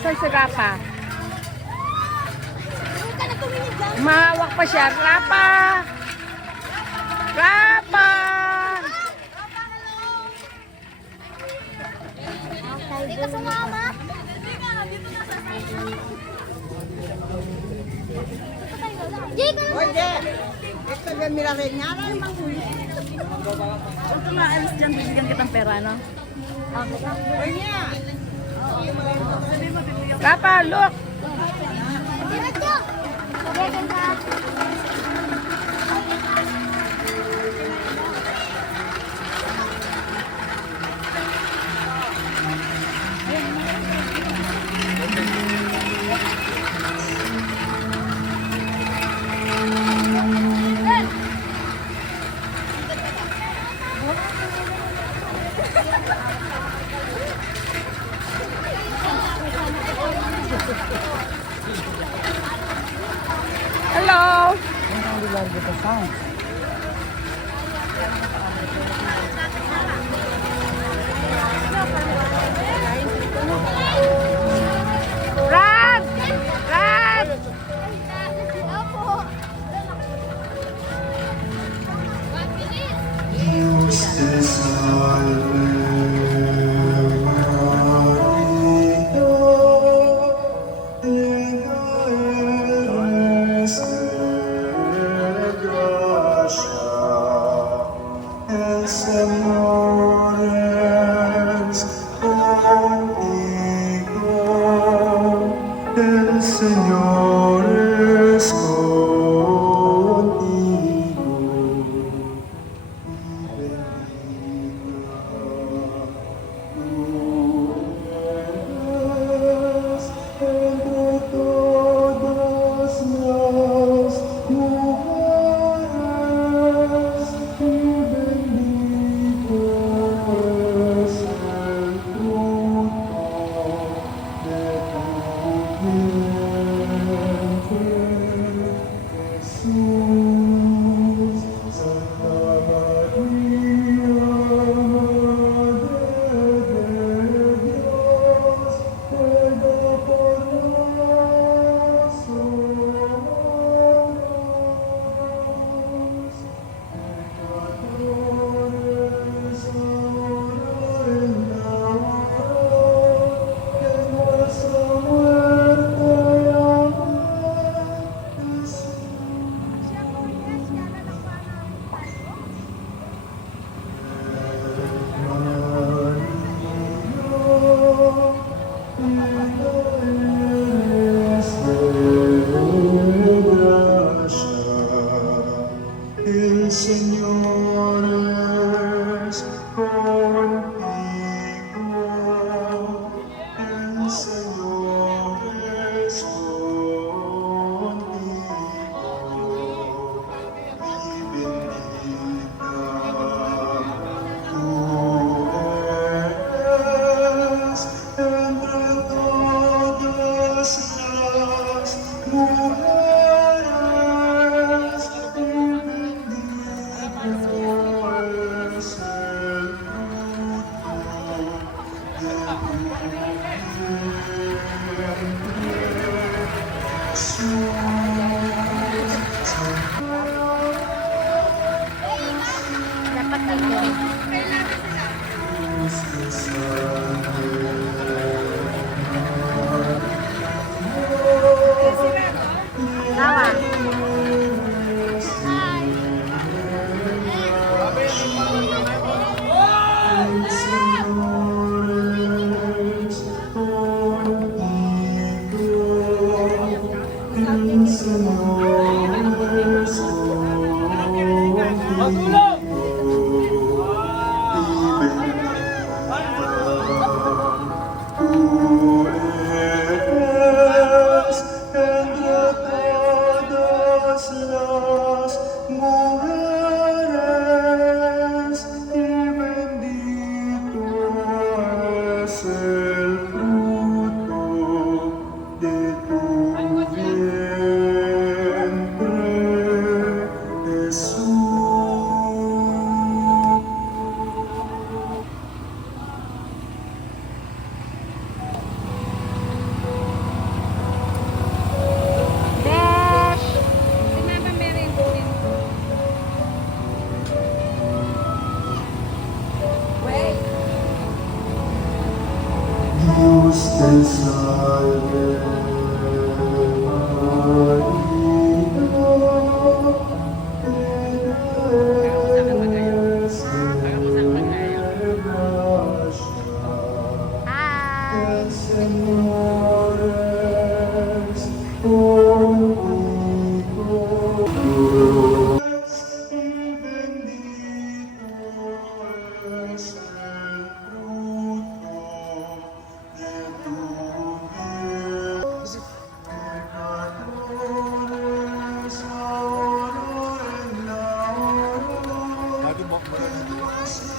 Saan si Rapa? Mahawak pa siya. Rapa! Rapa! Hindi ka sumama? Oye, ito ba milarin niya? Ano naman huli? Kung tumaalis dyan, bibigyan kitang pera, no? Oye niya! Rapa, look! Diretso! Sabihan ka. Hello! Run! Run! Opo. El Señor es contigo. Entre todas las mujeres y bendito es el fruto de tu vientre, Jesús. Santa María, Madre de Dios, ruega por nosotros, pecadores, ahora y en la hora de nuestra muerte. Amén. El Señor es contigo, el Señor es contigo, y bendita tú eres entre todas las mujeres, y bendito es el fruto de tu vientre, Dapat dito. Tawa. Señor es contigo. te salve Hi. El Señor es contigo. Y bendito es el fruto de tu vientre. Pecadores ahora en la hora de nuestra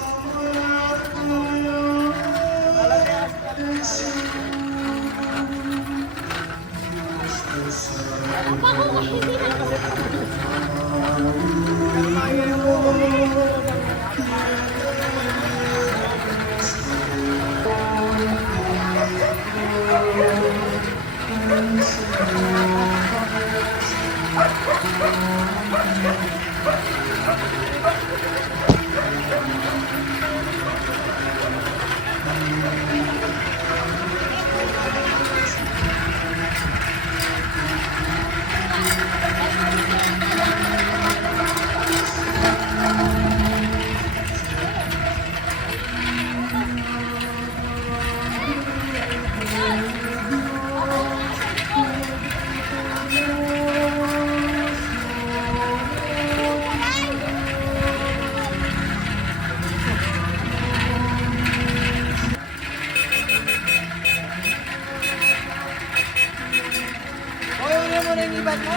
Hoy, uli mo na yung ibad mo.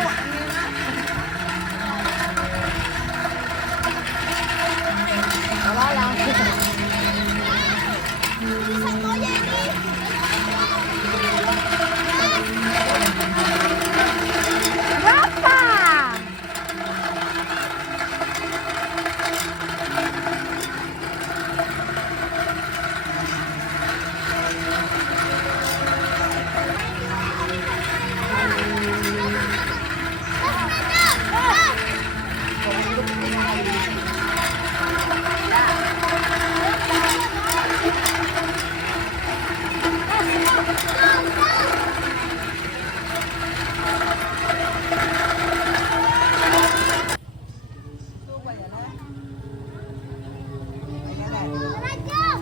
Wala lang. Bilisan mo, Jenny. Rafa!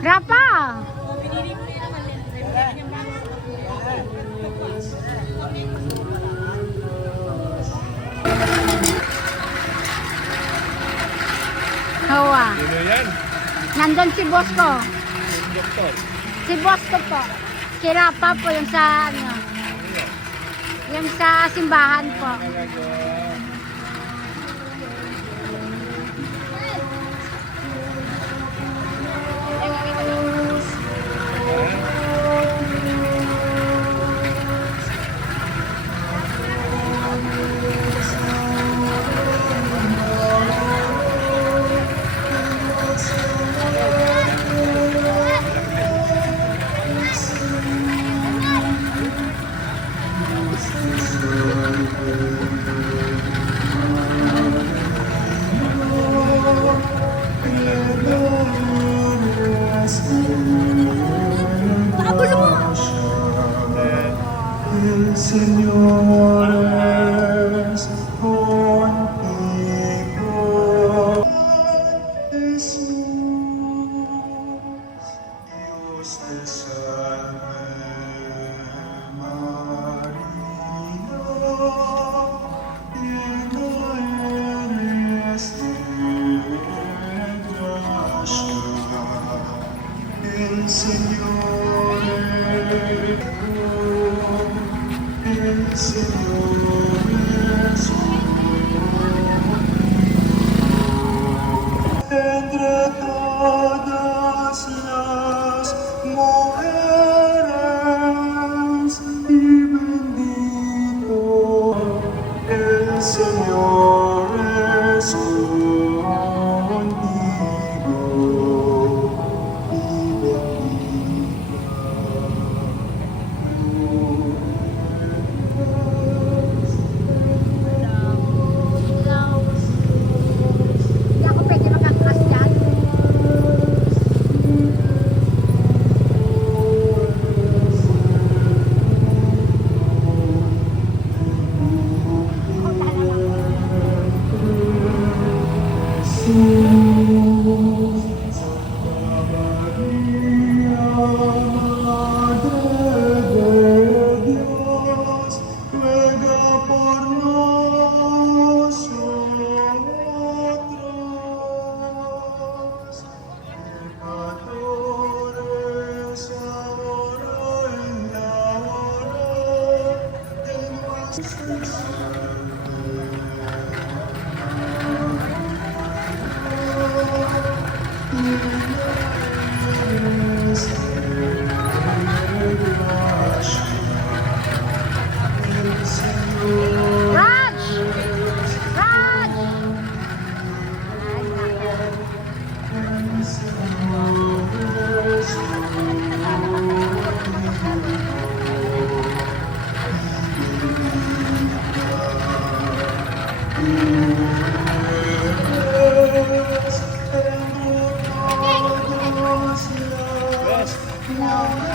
Rafa! Hawa. Sino yan? Nandun si boss ko. Yung doktor. Si boss ko po. Si Rafa po yung sa ano. Yung sa simbahan po. Talaga. El Señor es contigo. Jesús, Dios te salve, María, llena eres de gracia. El Señor es el Señor es entre todas las mujeres y bendito el Señor es contigo y bendito Raj! Raj! Ay, nako.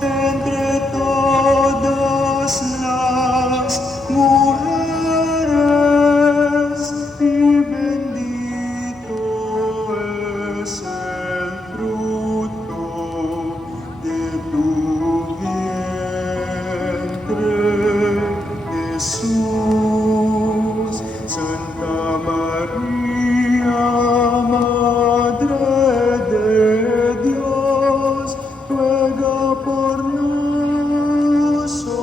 Entre todas las mujeres y bendito es el fruto de tu vientre, Jesús. Santa María, Madre de Dios, ruega por nosotros.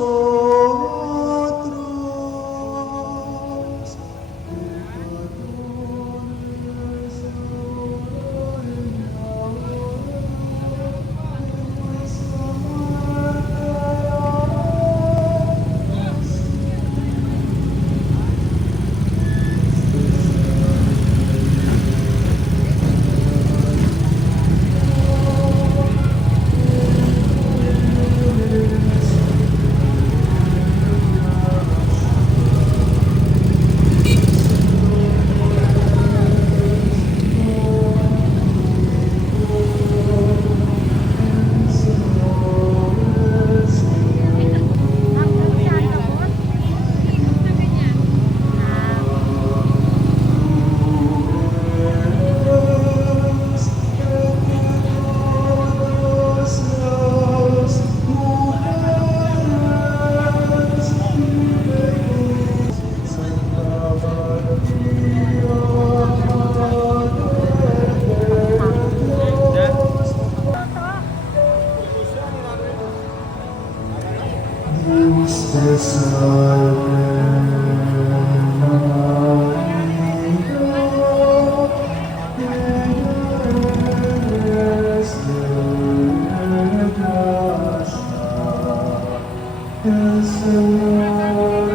El Señor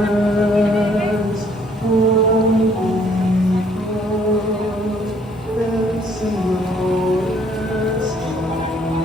es contigo, el Señor es contigo.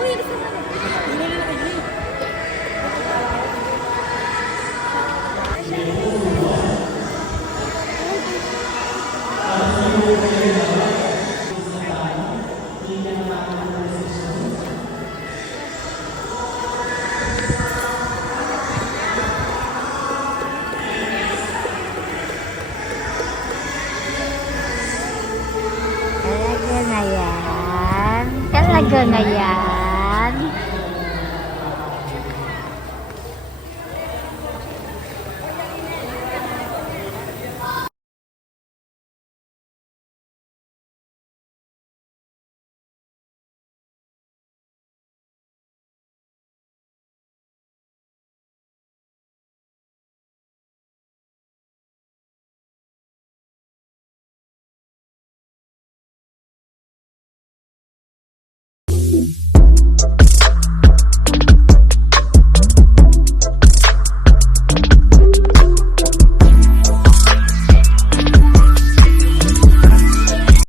Uy, Tagal na yan.